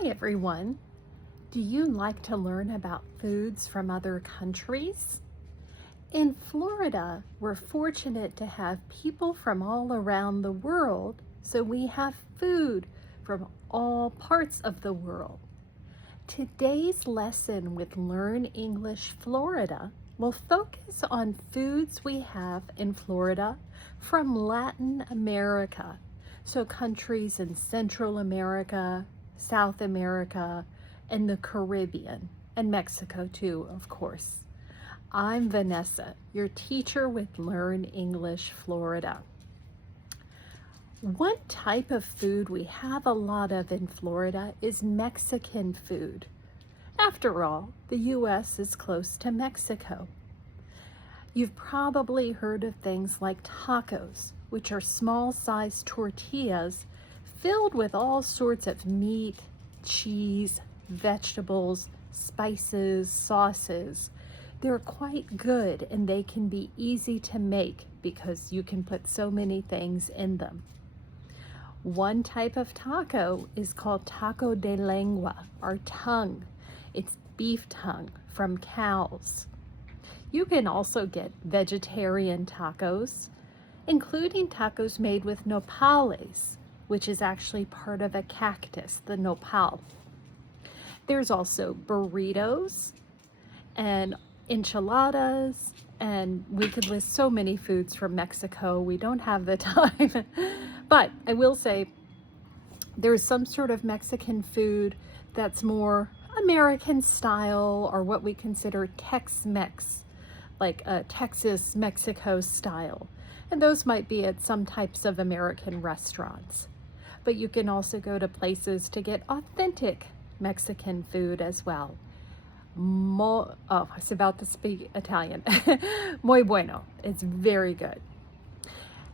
Hi everyone. Do you like to learn about foods from other countries? In Florida, we're fortunate to have people from all around the world, so we have food from all parts of the world. Today's lesson with Learn English Florida will focus on foods we have in Florida from Latin America, so countries in Central America, South America, and the Caribbean, and Mexico too, of course. I'm Vanessa, your teacher with Learn English Florida. One type of food we have a lot of in Florida is Mexican food. After all, the U.S. is close to Mexico. You've probably heard of things like tacos, which are small-sized tortillas filled with all sorts of meat, cheese, vegetables, spices, sauces. They're quite good and they can be easy to make because you can put so many things in them. One type of taco is called taco de lengua, or tongue. It's beef tongue from cows. You can also get vegetarian tacos, including tacos made with nopales, which is actually part of a cactus, the nopal. There's also burritos and enchiladas, and we could list so many foods from Mexico. We don't have the time, but I will say there's some sort of Mexican food that's more American style, or what we consider Tex-Mex, like Texas, Mexico style. And those might be at some types of American restaurants. But you can also go to places to get authentic Mexican food as well. I was about to speak Italian. Muy bueno. It's very good.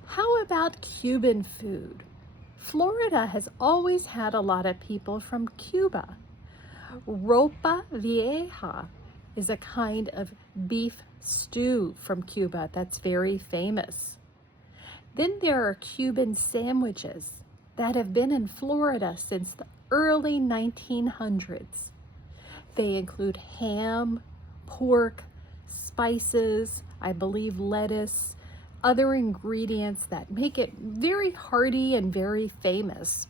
How about Cuban food? Florida has always had a lot of people from Cuba. Ropa vieja is a kind of beef stew from Cuba that's very famous. Then there are Cuban sandwiches that have been in Florida since the early 1900s. They include ham, pork, spices, I believe lettuce, other ingredients that make it very hearty and very famous.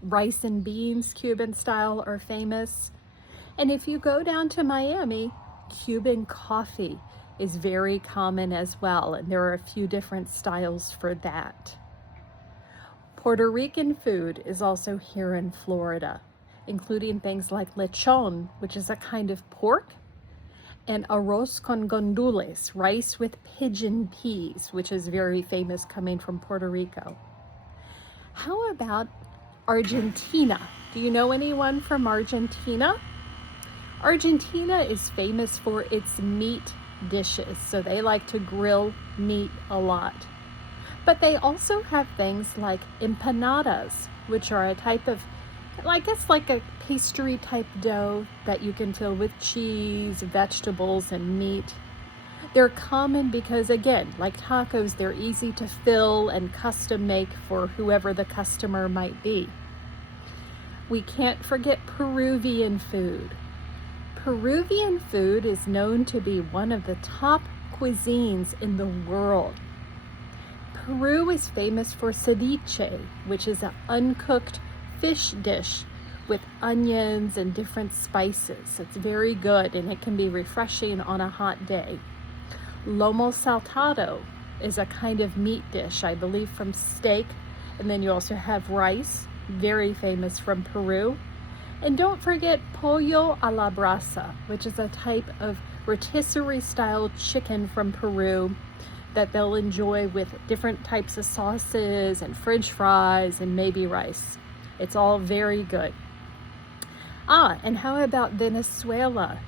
Rice and beans, Cuban style, are famous. And if you go down to Miami, Cuban coffee is very common as well, and there are a few different styles for that. Puerto Rican food is also here in Florida, including things like lechon, which is a kind of pork, and arroz con gandules, rice with pigeon peas, which is very famous coming from Puerto Rico. How about Argentina? Do you know anyone from Argentina? Argentina is famous for its meat dishes, so they like to grill meat a lot. But they also have things like empanadas, which are a type of, I guess, like a pastry type dough that you can fill with cheese, vegetables, and meat. They're common because, again, like tacos, they're easy to fill and custom make for whoever the customer might be. We can't forget Peruvian food. Peruvian food is known to be one of the top cuisines in the world. Peru is famous for ceviche, which is an uncooked fish dish with onions and different spices. It's very good and it can be refreshing on a hot day. Lomo saltado is a kind of meat dish, I believe from steak, and then you also have rice, very famous from Peru. And don't forget pollo a la brasa, which is a type of rotisserie style chicken from Peru that they'll enjoy with different types of sauces and French fries and maybe rice. It's all very good. And how about Venezuela?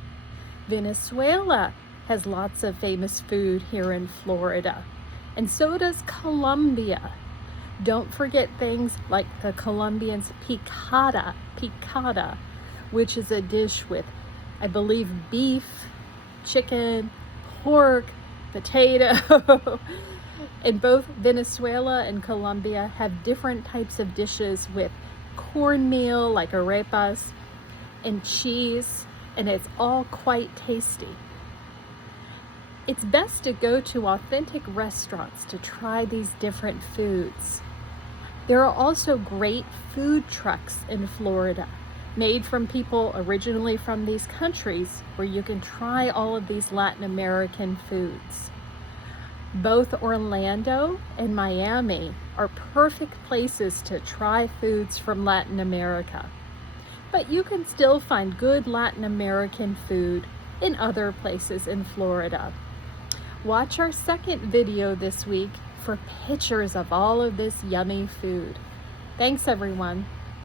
Venezuela has lots of famous food here in Florida, and so does Colombia. Don't forget things like the Colombians' picada, which is a dish with, I believe, beef, chicken, pork, potato. And both Venezuela and Colombia have different types of dishes with cornmeal like arepas, and cheese, and it's all quite tasty. It's best to go to authentic restaurants to try these different foods. There are also great food trucks in Florida, made from people originally from these countries, where you can try all of these Latin American foods. Both Orlando and Miami are perfect places to try foods from Latin America. But you can still find good Latin American food in other places in Florida. Watch our second video this week for pictures of all of this yummy food. Thanks, everyone.